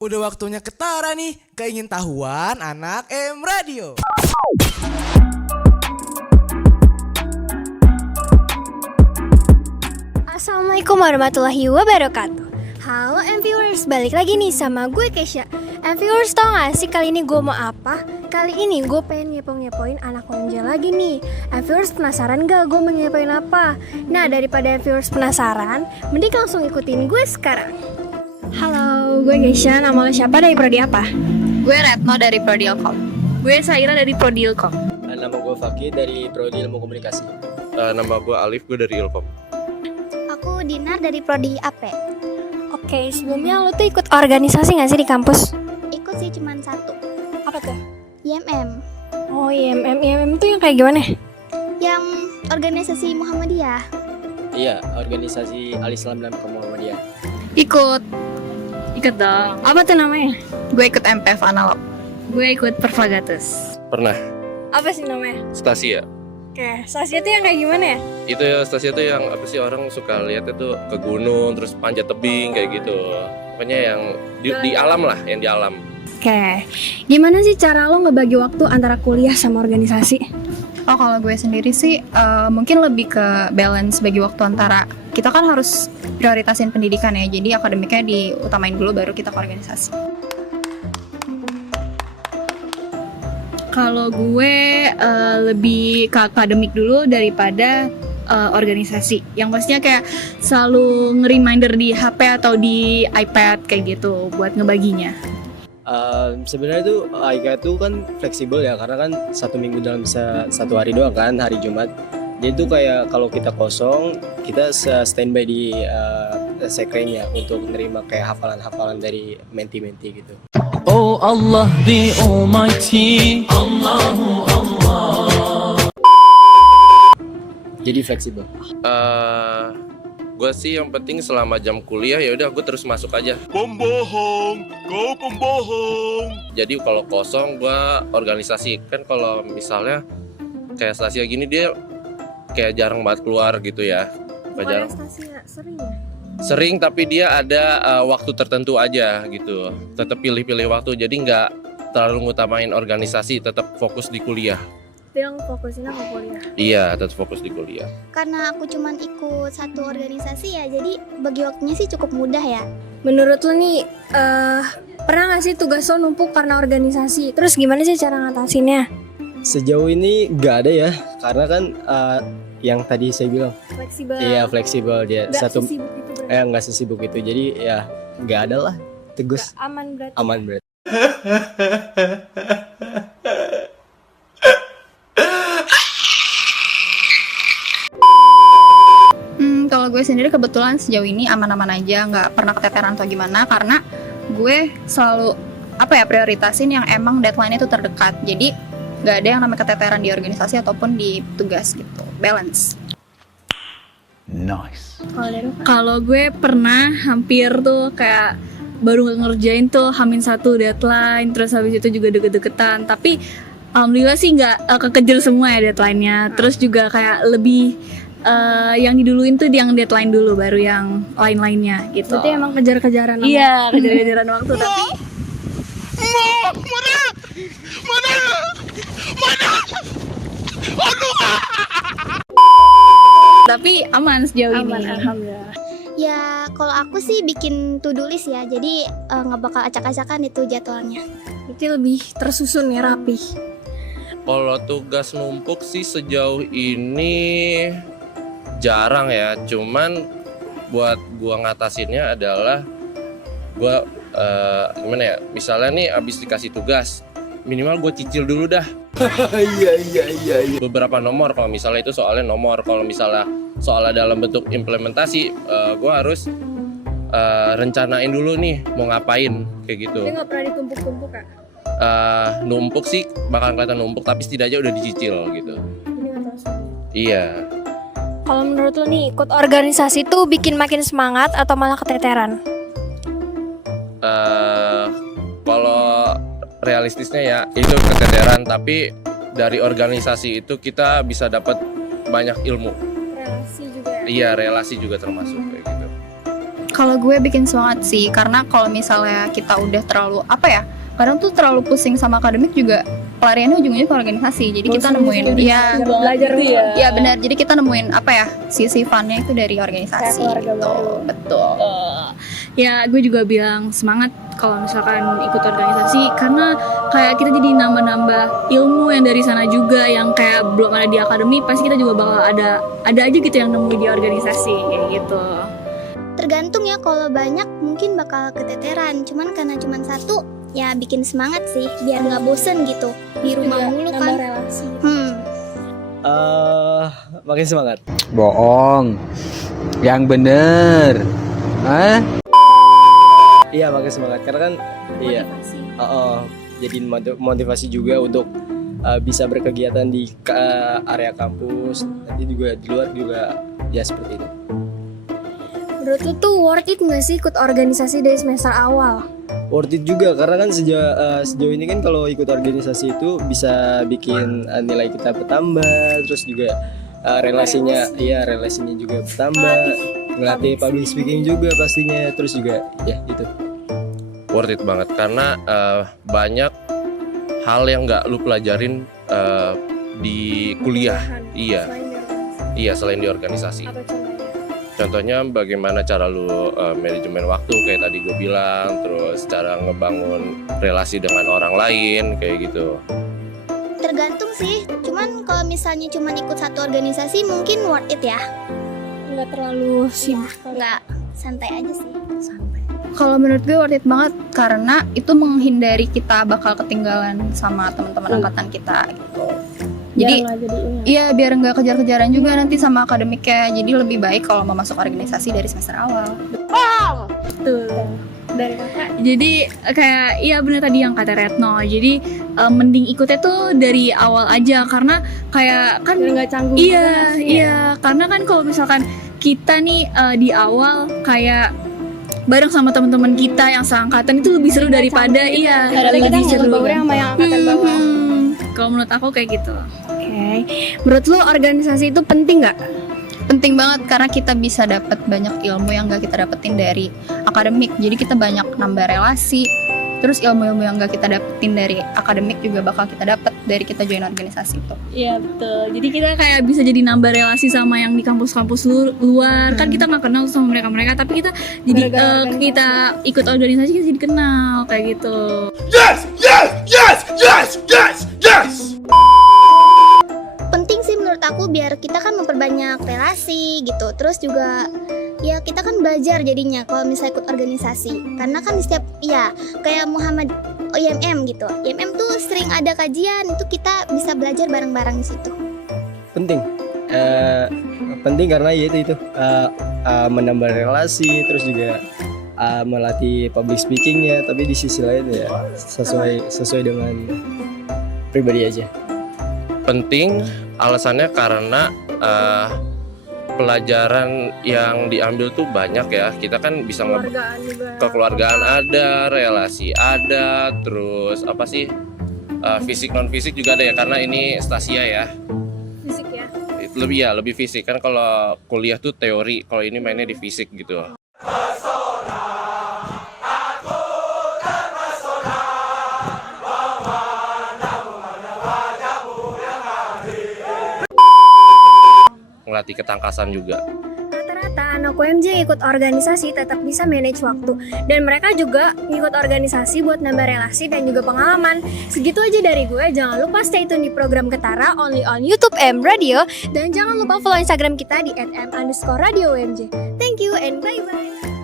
Udah waktunya ketara nih, keingin tahuan anak M Radio. Assalamualaikum warahmatullahi wabarakatuh. Halo M-Viewers, balik lagi nih sama gue Kesha. M-Viewers, tau gak sih kali ini gue mau apa? Kali ini gue pengen ngepo-ngepoin anak lonja lagi nih. M-Viewers penasaran gak gue mau ngepoin apa? Nah, daripada M-Viewers penasaran, mending langsung ikutin gue sekarang. Halo, gue Kesha, nama lo siapa, dari prodi apa? Gue Retno dari Prodi Ilkom. Gue Saira dari Prodi Ilkom. Nama gue Fakih dari Prodi Ilmu Komunikasi. Nama gue Alif, gue dari Ilkom. Aku Dinar dari Prodi AP. Oke, sebelumnya lo tuh ikut organisasi gak sih di kampus? Ikut sih cuman satu, Apa tuh? IMM, Oh, IMM tuh yang kayak gimana? yang organisasi Muhammadiyah. Iya, organisasi Al-Islam dan Muhammadiyah. Ikut dong. Apa tuh namanya? Gue ikut MPF analog. Gue ikut Pervagatus. Pernah. Apa sih namanya? Stasi ya? Oke, stasiun tuh yang kayak gimana ya? Itu ya, stasi itu yang apa sih, orang suka lihat itu ke gunung terus panjat tebing kayak gitu. Pokoknya yang di alam lah, yang di alam. Oke, gimana sih cara lo ngebagi waktu antara kuliah sama organisasi? Oh, kalau gue sendiri sih mungkin lebih ke balance bagi waktu antara kita kan harus prioritasin pendidikan ya. Jadi akademiknya diutamain dulu baru kita ke organisasi. Kalau gue lebih ke akademik dulu daripada organisasi. Yang pastinya kayak selalu nge-reminder di HP atau di iPad kayak gitu buat ngebaginya. Sebenarnya tuh AIK tuh kan fleksibel ya, karena kan satu minggu dalam satu hari doang kan, hari Jumat. Jadi tuh kayak kalau kita kosong, kita standby di sekrennya untuk menerima kayak hafalan-hafalan dari menti-menti gitu. Oh Allah the Almighty, Allahu Allah. Jadi fleksibel. Gue sih yang penting selama jam kuliah ya udah gue terus masuk aja. Pembohong, kau pembohong. Jadi kalau kosong gue organisasi. Kan kalau misalnya kayak Stasia gini dia kayak jarang banget keluar gitu ya. Jarang. Sering ya? Sering, tapi dia ada waktu tertentu aja gitu. Tetap pilih-pilih waktu, jadi nggak terlalu ngutamain organisasi, tetap fokus di kuliah. Yang fokusinnya ke kuliah. Iya, tetap fokus di kuliah. Karena aku cuman ikut satu organisasi ya, jadi bagi waktunya sih cukup mudah ya. Menurut lo nih, pernah gak sih tugas lo numpuk karena organisasi? Terus gimana sih cara ngatasinnya? Sejauh ini nggak ada ya, karena kan yang tadi saya bilang, Fleksibel. iya fleksibel dia. Gak sesibuk itu berarti. Nggak sesibuk itu, jadi ya nggak ada lah, tegus. Aman berarti. Aman berarti. Kalau gue sendiri kebetulan sejauh ini aman-aman aja, nggak pernah keteteran atau gimana, karena gue selalu prioritasin yang emang deadline-nya itu terdekat. Jadi nggak ada yang namanya keteteran di organisasi ataupun di tugas gitu. Balance. Nice. Kalau gue pernah hampir tuh kayak baru ngerjain tuh H-1 deadline, terus habis itu juga deket-deketan. Tapi alhamdulillah sih nggak kekejar semua ya deadline-nya. Terus juga kayak lebih yang diduluin tuh yang deadline dulu, baru yang lain-lainnya gitu. Berarti emang kejar-kejaran. Iya, kejar-kejaran waktu. Tapi tapi aman sejauh ini. Alhamdulillah. Ya kalau aku sih bikin to-do list ya, jadi nggak bakal acak-acakan itu jadwalnya. Berarti lebih tersusun ya, rapi. Kalau tugas numpuk sih sejauh ini jarang ya. Cuman buat gua ngatasinnya adalah gua gimana ya? Misalnya nih abis dikasih tugas, minimal gua cicil dulu dah. Iya. Beberapa nomor, kalau misalnya itu soalnya nomor, kalau misalnya soalnya dalam bentuk implementasi, gue harus rencanain dulu nih mau ngapain kayak gitu. Tapi nggak pernah ditumpuk-tumpuk kak? Numpuk sih bakal kelihatan numpuk, tapi setidaknya udah dicicil gitu. Ini nggak terasa. Iya. Kalau menurut lo nih, ikut organisasi tuh bikin makin semangat atau malah keteteran? Kalau realistisnya ya itu keteteran, tapi dari organisasi itu kita bisa dapat banyak ilmu. Relasi juga ya? Iya, relasi juga termasuk kayak gitu. Kalau gue bikin semangat sih, karena kalau misalnya kita udah terlalu kadang tuh terlalu pusing sama akademik juga pelariannya ujung-ujungnya ke organisasi. Jadi kita nemuin belajar gitu ya. ya benar. Jadi kita nemuin sisi funnya itu dari organisasi. Gitu. Betul. Ya gue juga bilang semangat kalau misalkan ikut organisasi, karena kayak kita jadi nambah-nambah ilmu yang dari sana juga, yang kayak belum ada di akademi, pasti kita juga bakal ada aja gitu yang nemu di organisasi kayak gitu. Tergantung ya, kalau banyak mungkin bakal keteteran. Cuman karena cuma satu, ya bikin semangat sih, biar nggak bosen gitu di rumah mulu kan. relasi. Makin semangat. Bohong. Yang bener. Hah? Iya, makin semangat karena kan iya. Jadi motivasi juga untuk bisa berkegiatan di area kampus, nanti juga di luar juga ya seperti itu. Menurut lu tuh worth it nggak sih ikut organisasi dari semester awal? Worth it juga karena kan sejauh ini kan kalau ikut organisasi itu bisa bikin nilai kita bertambah, terus juga relasinya juga bertambah, ngelatih public speaking juga pastinya, terus juga ya itu Worth it banget karena banyak hal yang nggak lu pelajarin di kuliah. Iya, selain di organisasi. Contohnya bagaimana cara lu manajemen waktu kayak tadi gue bilang, terus cara ngebangun relasi dengan orang lain kayak gitu. Tergantung sih, cuman kalau misalnya cuma ikut satu organisasi mungkin worth it ya. Nggak terlalu sibuk. Nggak, santai aja sih. Kalau menurut gue worth it banget karena itu menghindari kita bakal ketinggalan sama teman-teman angkatan kita gitu. Jadi iya, biar nggak kejar-kejaran juga nanti sama akademiknya. Jadi lebih baik kalau mau masuk organisasi dari semester awal. Betul. Dari kakak. Jadi kayak iya benar tadi yang kata Retno. Jadi mending ikutnya tuh dari awal aja, karena kayak kan nggak canggung. Iya, karena kan kalau misalkan kita nih di awal kayak bareng sama teman-teman kita yang seangkatan itu lebih seru daripada lebih seru sama yang angkatan bawah. Kalau menurut aku kayak gitu. Oke. Menurut lu organisasi itu penting nggak? Penting banget karena kita bisa dapat banyak ilmu yang nggak kita dapetin dari akademik. Jadi kita banyak nambah relasi. Terus ilmu-ilmu yang nggak kita dapetin dari akademik juga bakal kita dapet dari kita join organisasi itu. Iya betul. Jadi kita kayak bisa jadi nambah relasi sama yang di kampus-kampus luar. Kan kita nggak kenal sama mereka, tapi kita jadi kita ikut organisasi kita jadi kenal kayak gitu. Yes! Penting sih menurut aku, biar kita kan memperbanyak relasi gitu. Terus juga ya kita kan belajar jadinya kalau misalnya ikut organisasi. Karena kan di setiap kayak Muhammad IMM gitu. IMM tuh sering ada kajian, itu kita bisa belajar bareng-bareng di situ. penting. Penting karena ya itu menambah relasi, terus juga melatih public speakingnya, tapi di sisi lain ya sesuai dengan pribadi aja. Penting alasannya karena pelajaran yang diambil tuh banyak ya. Kita kan bisa kekeluargaan ada, relasi ada, terus apa sih fisik non fisik juga ada ya, karena ini Stasia ya. Fisik ya. Lebih fisik kan, kalau kuliah tuh teori, kalau ini mainnya di fisik gitu. Ngelatih ketangkasan juga. Rata-rata anak UMJ ikut organisasi tetap bisa manage waktu, dan mereka juga ikut organisasi buat nambah relasi dan juga pengalaman. Segitu aja dari gue. Jangan lupa stay tune di program Ketara only on YouTube M Radio, dan jangan lupa follow Instagram kita di @m_radio UMJ. Thank you and bye bye.